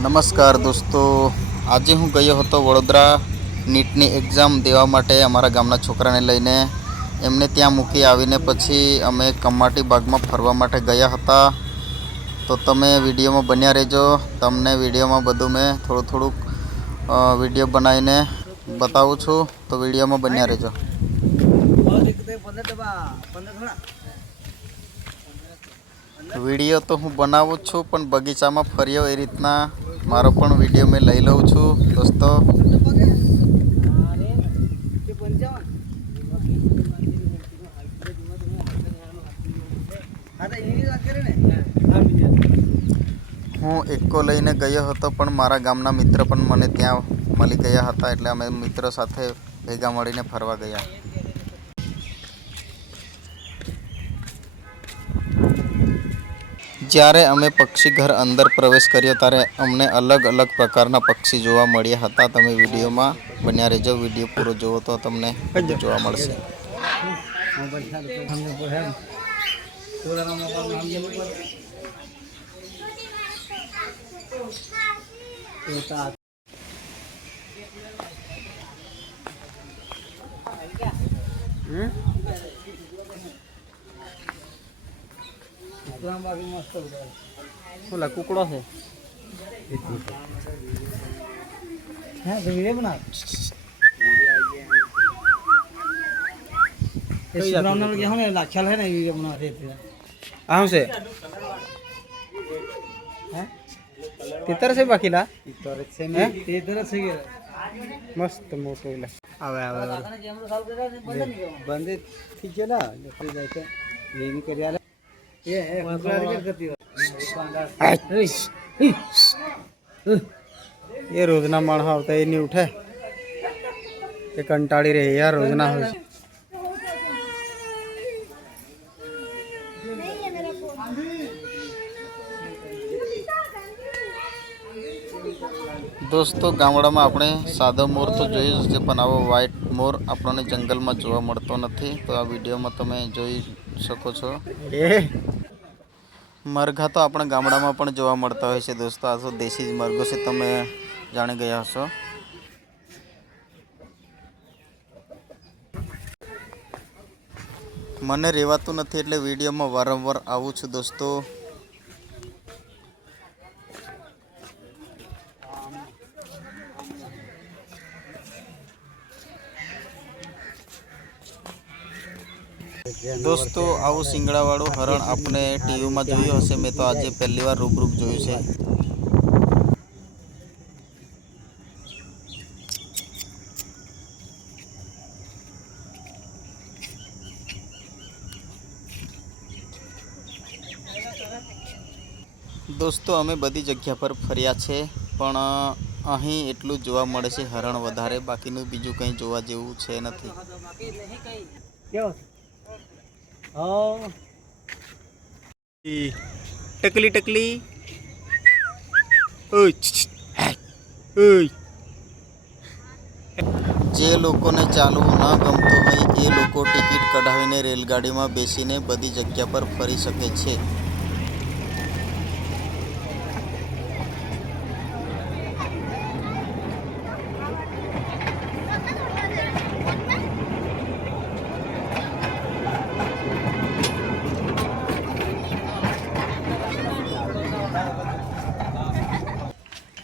નમસ્કાર દોસ્તો, આજે હું ગયો હતો વડોદરા નીટની એક્ઝામ દેવા માટે અમારા ગામના છોકરાને લઈને. એમને ત્યાં મૂકી આવીને પછી અમે કમાટી બાગમાં ફરવા માટે ગયા હતા. તો તમે વિડીયોમાં બન્યા રહેજો. તમને વિડીયોમાં બધું મેં થોડુંક વિડીયો બનાવીને બતાવું છું, તો વિડીયોમાં બન્યા રહેજો. વિડીયો તો હું બનાવું છું, પણ બગીચામાં ફર્યો એ રીતના મારો પણ વિડીયો મેં લઈ લઉં છું દોસ્તો. હું એકો લઈને ગયો હતો, પણ મારા ગામના મિત્ર પણ મને ત્યાં મળી ગયા હતા, એટલે અમે મિત્રો સાથે ભેગા મળીને ફરવા ગયા. જ્યારે અમે પક્ષી ઘર અંદર પ્રવેશ કર્યો ત્યારે અમને અલગ અલગ પ્રકારના પક્ષી જોવા મળ્યા હતા. તમે વિડીયોમાં બન્યા રહેજો. વિડીયો પૂરો જોવો તો તમને જોવા મળશે. बोला कुकड़ो से हाँ तो वीडियो बना इस ब्राउन में क्या होने लाचाल है ना वीडियो बना रहे थे आह से हैं तेतर से बाकी ला तेतर से मस्त मोटो ला आवे आवे बंदे ठीक है ना लेके जाते ये भी करिया ये रोजना माणसा होता है नहीं उठे ये कंटाड़ी रहे यार रोजना हो દોસ્તો, ગામડામાં આપણે સાદો મોર તો જોયો છે, પણ આવો વ્હાઇટ મોર આપણને જંગલમાં જોવા મળતો નથી. તો આ વિડીયોમાં તમે જોઈ શકો છો. મરઘા તો આપણા ગામડામાં પણ જોવા મળતા હોય છે દોસ્તો. આ તો દેશી જ મરઘો છે, તમે જાણી ગયા હશો. મને રહેવાતું નથી એટલે વિડીયોમાં વારંવાર આવું છું દોસ્તો. દોસ્તો, આવું શિંગડાવાળું હરણ આપણે ટીવીમાં જોયું હશે. મેં તો આજે પહેલી વાર રૂબરૂ જોયું છે. દોસ્તો, અમે બધી જગ્યા પર ફર્યા છે, પણ અહીં એટલું જ જોવા મળે છે હરણ વધારે. બાકીનું બીજું કંઈ જોવા જેવું છે નથી. टकली टकली જે લોકોને ચાલવું ન ગમતું હોય એ લોકો ટિકિટ કઢાવીને રેલગાડીમાં બેસીને બધી જગ્યા પર ફરી શકે છે.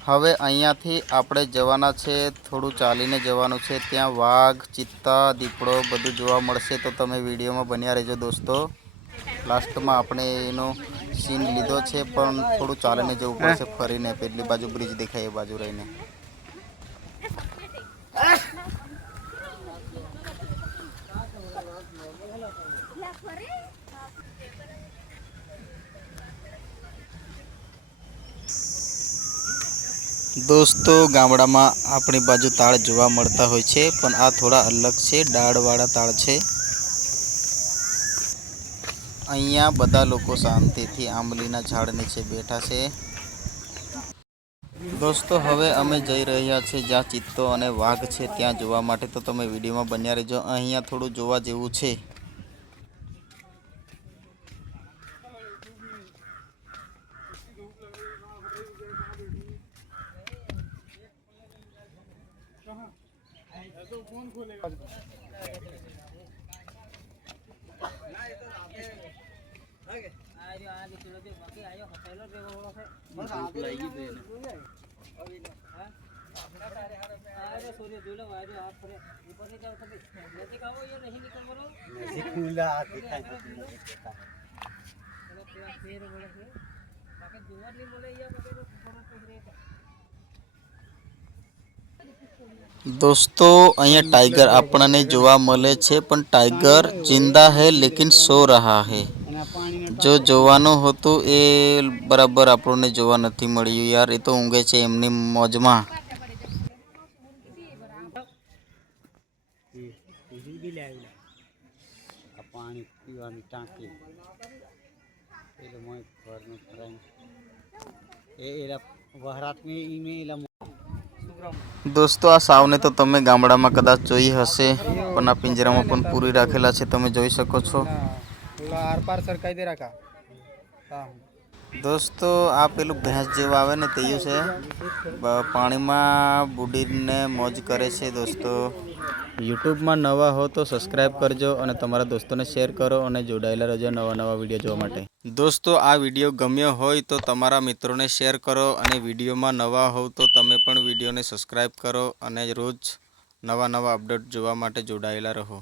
હવે અહીંયાથી આપણે જવાના છે, થોડું ચાલીને જવાનું છે. ત્યાં વાઘ, ચિત્તા, દીપડો બધું જોવા મળશે. તો તમે વિડીયોમાં બન્યા રહેજો દોસ્તો. લાસ્ટમાં આપણે એનો સીન લીધો છે, પણ થોડું ચાલીને જવું પડશે ફરીને. પેલી બાજુ બ્રિજ દેખાય એ બાજુ રહીને. દોસ્તો, ગામડામાં આપણી બાજુ તાળ જોવા મળતા હોય છે, પણ આ થોડા અલગ છે. ડાળવાળા તાળ છે. અહીંયા બધા લોકો શાંતિથી આંબલીના ઝાડ નીચે બેઠા છે. દોસ્તો, હવે અમે જઈ રહ્યા છીએ જ્યાં ચિત્તો અને વાઘ છે ત્યાં જોવા માટે. તો તમે વિડીયોમાં બન્યા રહેજો. અહીંયા થોડું જોવા જેવું છે. दोस्तों અહીંયા टाइगर આપણને જોવા મળે છે પણ टाइगर जिंदा है लेकिन सो रहा है जो જોવાનું હતું એ બરાબર આપણને જોવા નથી મળ્યું યાર એ તો ઊંઘે છે એમની મોજમાં પાણી પીવાની ટાંકી એટલે મોય ઘરનું ફ્રેન્ડ એ એલા વહરાતની ઈમે એલા दोस्तों आ સાવને તો તમે ગામડામાં કદાચ જોઈ હશે પણ આ પિંજરામાં પણ પૂરી રાખેલા છે તમે જોઈ શકો છો આર પાર સરકાઈ દે રાખા હા दोस्तों आ પેલું ભેંસ જેવા આવે ને તેયું છે પાણીમાં બુડીને મોજ કરે છે दोस्तों યુટ્યુબમાં નવા હો તો સબસ્ક્રાઇબ કરજો અને તમારા દોસ્તોને શેર કરો અને જોડાયેલા રહેજો નવા વિડીયો જોવા માટે दोस्तों આ વિડીયો ગમ્યો હોય તો તમારા મિત્રોને શેર કરો અને વિડીયોમાં નવા હોવ તો તમે પણ વિડીયોને સબસ્ક્રાઇબ કરો અને રોજ નવા અપડેટ જોવા માટે જોડાયેલા રહો।